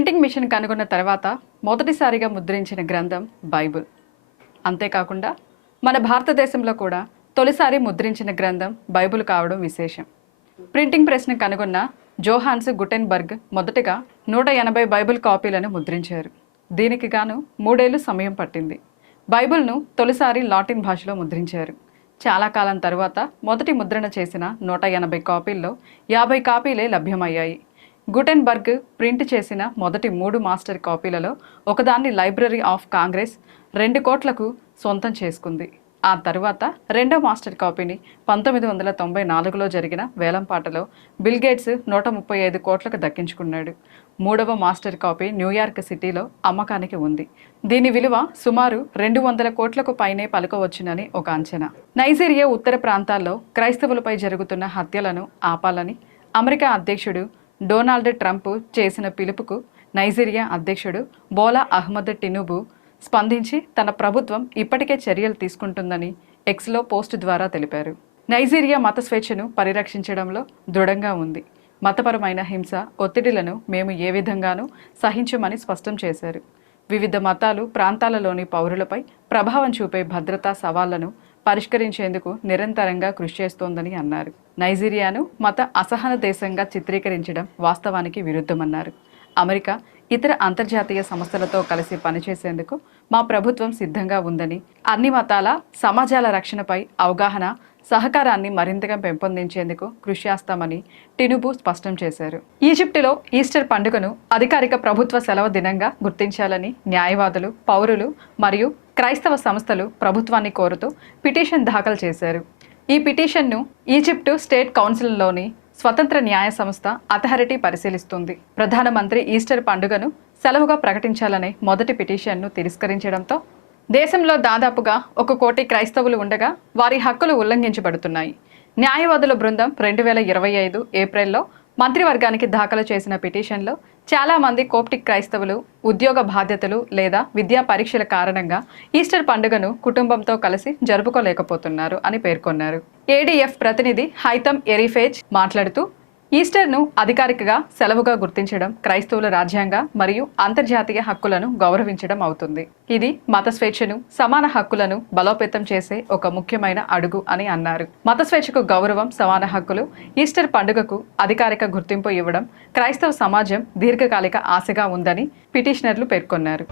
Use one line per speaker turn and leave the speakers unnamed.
Printing machine కనుగొన్న తర్వాత మొదటిసారిగా ముద్రించిన గ్రంథం బైబుల్. అంతేకాకుండా మన భారతదేశంలో కూడా తొలిసారి ముద్రించిన గ్రంథం బైబుల్ కావడం విశేషం. ప్రింటింగ్ ప్రెస్ను కనుగొన్న జోహాన్స్ గుటెన్బర్గ్ మొదటగా నూట ఎనభై బైబుల్ కాపీలను ముద్రించారు. దీనికి గాను మూడేళ్ళు సమయం పట్టింది. బైబిల్ను తొలిసారి లాటిన్ భాషలో ముద్రించారు. చాలా కాలం తరువాత మొదటి ముద్రణ చేసిన నూట ఎనభై కాపీల్లో యాభై కాపీలే లభ్యమయ్యాయి. గుటెన్బర్గ్ ప్రింట్ చేసిన మొదటి మూడు మాస్టర్ కాపీలలో ఒకదాన్ని లైబ్రరీ ఆఫ్ కాంగ్రెస్ రెండు కోట్లకు సొంతం చేసుకుంది. ఆ తరువాత రెండో మాస్టర్ కాపీని పంతొమ్మిది వందల తొంభై నాలుగులో జరిగిన వేలంపాటలో బిల్ గేట్స్ నూట ముప్పై ఐదు కోట్లకు దక్కించుకున్నాడు. మూడవ మాస్టర్ కాపీ న్యూయార్క్ సిటీలో అమ్మకానికి ఉంది. దీని విలువ సుమారు రెండు వందల కోట్లకు పైనే పలుకవచ్చునని ఒక అంచనా. నైజీరియా ఉత్తర ప్రాంతాల్లో క్రైస్తవులపై జరుగుతున్న హత్యలను ఆపాలని అమెరికా అధ్యక్షుడు డొనాల్డ్ ట్రంప్ చేసిన పిలుపుకు నైజీరియా అధ్యక్షుడు బోలా అహ్మద్ టినుబు స్పందించి తన ప్రభుత్వం ఇప్పటికే చర్యలు తీసుకుంటుందని ఎక్స్లో పోస్ట్ ద్వారా తెలిపారు. నైజీరియా మత స్వేచ్ఛను పరిరక్షించడంలో దృఢంగా ఉంది. మతపరమైన హింస ఒత్తిడిలను మేము ఏ విధంగానూ సహించమని స్పష్టం చేశారు. వివిధ మతాలు ప్రాంతాలలోని పౌరులపై ప్రభావం చూపే భద్రతా సవాళ్ళను పరిష్కరించేందుకు నిరంతరంగా కృషి చేస్తోందని అన్నారు. నైజీరియాను మత అసహన దేశంగా చిత్రీకరించడం వాస్తవానికి విరుద్ధమన్నారు. అమెరికా ఇతర అంతర్జాతీయ సంస్థలతో కలిసి పనిచేసేందుకు మా ప్రభుత్వం సిద్ధంగా ఉందని అన్ని మతాల సమాజాల రక్షణపై అవగాహన సహకారాన్ని మరింతగా పెంపొందించేందుకు కృషి చేస్తామని టినుబు స్పష్టం చేశారు. ఈజిప్టులో ఈస్టర్ పండుగను అధికారిక ప్రభుత్వ సెలవు దినంగా గుర్తించాలని న్యాయవాదులు పౌరులు మరియు క్రైస్తవ సంస్థలు ప్రభుత్వాన్ని కోరుతూ పిటిషన్ దాఖలు చేశారు. ఈ పిటిషన్ను ఈజిప్టు స్టేట్ కౌన్సిల్లోని స్వతంత్ర న్యాయ సంస్థ అథారిటీ పరిశీలిస్తుంది. ప్రధానమంత్రి ఈస్టర్ పండుగను సెలవుగా ప్రకటించాలనే మొదటి పిటిషన్ను తిరస్కరించడంతో దేశంలో దాదాపుగా ఒక కోటి క్రైస్తవులు ఉండగా వారి హక్కులు ఉల్లంఘించబడుతున్నాయి. న్యాయవాదుల బృందం రెండు వేల ఇరవై ఐదు ఏప్రిల్లో మంత్రివర్గానికి దాఖలు చేసిన పిటిషన్లో చాలామంది కోప్టిక్ క్రైస్తవులు ఉద్యోగ బాధ్యతలు లేదా విద్యా పరీక్షల కారణంగా ఈస్టర్ పండుగను కుటుంబంతో కలిసి జరుపుకోలేకపోతున్నారు అని పేర్కొన్నారు. ఏడీఎఫ్ ప్రతినిధి హైతమ్ ఎరిఫేజ్ మాట్లాడుతూ ఈస్టర్ను అధికారికగా సెలవుగా గుర్తించడం క్రైస్తవుల రాజ్యాంగ మరియు అంతర్జాతీయ హక్కులను గౌరవించడం అవుతుంది. ఇది మత స్వేచ్ఛను సమాన హక్కులను బలోపేతం చేసే ఒక ముఖ్యమైన అడుగు అని అన్నారు. మత స్వేచ్ఛకు గౌరవం సమాన హక్కులు ఈస్టర్ పండుగకు అధికారిక గుర్తింపు ఇవ్వడం క్రైస్తవ సమాజం దీర్ఘకాలిక ఆశగా ఉందని పిటిషనర్లు పేర్కొన్నారు.